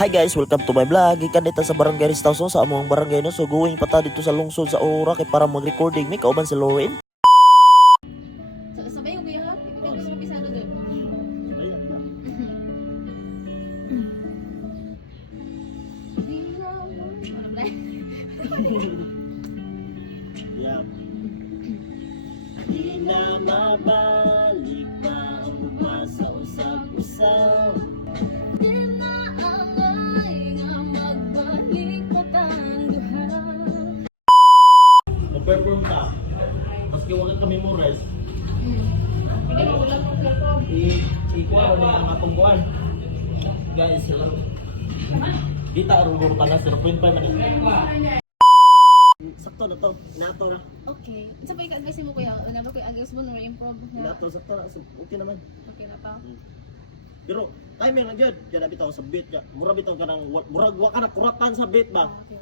Hi guys, welcome to my vlog. Ikan dito sa Barangay Ristauso sa among barangay no. So going pa ta dito sa lungsod sa Ora kay para mag-recording mi kauban si Lauren. Sabay ko kuya ha? Ikaw gusto mo pisado doon? Yeah. Di na mabalik na ang sa usap-usap. Perform ka. Maski wala kami mo rest. Ikuha na ang atong buwan. Guys, hello. Kita aruguro ka na 0.5 man. Sakto na to. Nato na. Okay. Sabay ka agay mo kuya. Ano ba kuya agay mo na improve na? Nato sakto na. Okay naman. Okay na pa. Pero timing lang jud. Diyan bitaw sa beat ka. Mura bitaw ka nang murag wa ka na kuratan sa beat ba? Okay.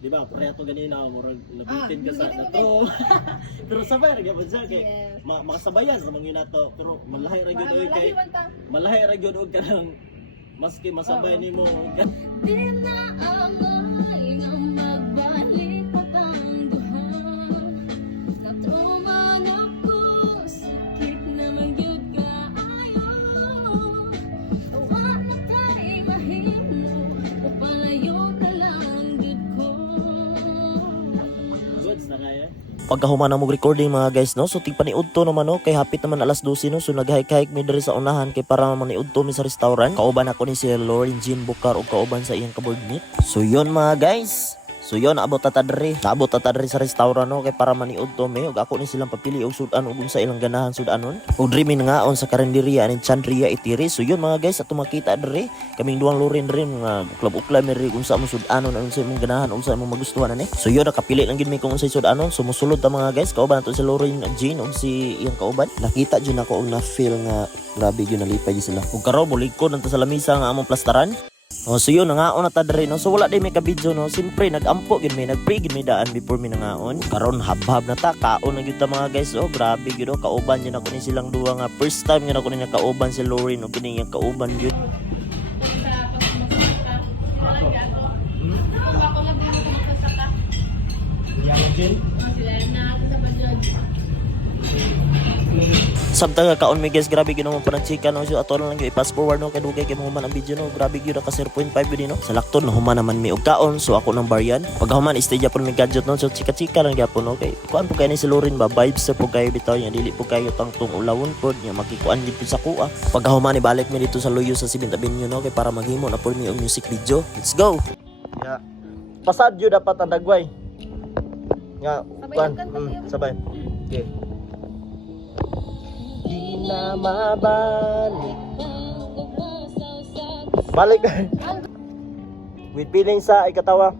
Di ba? Pareho to ganina, murag nabitin ka sa nabitin. nato. Pero sabay ra gyud sa kay Yes. makasabayan ra mangin nato. Pero malahi ra gyud kay malahi ra gyud og kanang maski masabay nimo. Di na angay nga magbalik patang duha. Natuman ako, sakit naman yun kaayo. Awa na tayo mahimo, upalayo na lang gud ko. Goods na kaya. Pagkahuman na mo recording mga guys no, so tigpaniud to naman no, kay hapit naman alas 12 no, so naghahik-hike mi diri sa unahan kay para maniud to mi sa restaurant. Kauban ako ni si Lauren Jean Bukar o kauban sa iyang kaboardmate. So yun mga guys. So yun, naabot ta diri sa restaurant no, kay para maniud to mi ug ako ni silang papili og sudan ug unsa ilang ganahan sudanon. Ug diri mi ngaon sa karinderya ni Chandria Itiri. So yun mga guys, ato makita diri kaming duang Lauren diri nga uklab-uklab mi diri unsa mo sudanon, unsa imong ganahan, unsa imong magustuhan ani. So yun, nakapili lang gid mi kung unsay sudanon. So musulod ta mga guys, kauban nato si Lauren Jean ug si iyang kauban. Nakita jud ako og na feel nga grabe jud nalipay jud sila. Ug karon bulikod nanta sa lamisa nga among plastaran. Oh, so yun, nangaon na ta diri no. So wala day may ka-video no. Simpre nagampo gid mi, nagpray gid mi daan before mi nangaon. Karon habhab na ta, kaon na gyud ta mga guys. Oh, grabe gyud oh, kauban gyud ako ni silang duha nga first time gyud ako ni kauban si Lauren ug kini yang kauban gyud. Samtang kaon mi guys, grabe gyud mo pa chika no. So ato lang gyud i-fast forward no kay dugay kay mahuman ang video no. Grabe gyud ka 0.5 gyud no. Sa lakton no human naman mi og kaon, so ako nang baryan. Pag human istay gyapon mi gadget no. So chika-chika lang gyapon no kay kuan po kay ni si Lauren ba vibes sa po kayo bitaw nya dili po kayo tangtong ulawon pod nya makikuan dito sa kuha. Pag human ibalik mi dito sa Luyo sa 7th Avenue no kay para maghimo na po mi og music video. Let's go. Yeah. Pasad gyud dapat ang dagway. Nga kuan. Sabay. Okay. Di na mabalik. Balik. With feeling sa ikatawa.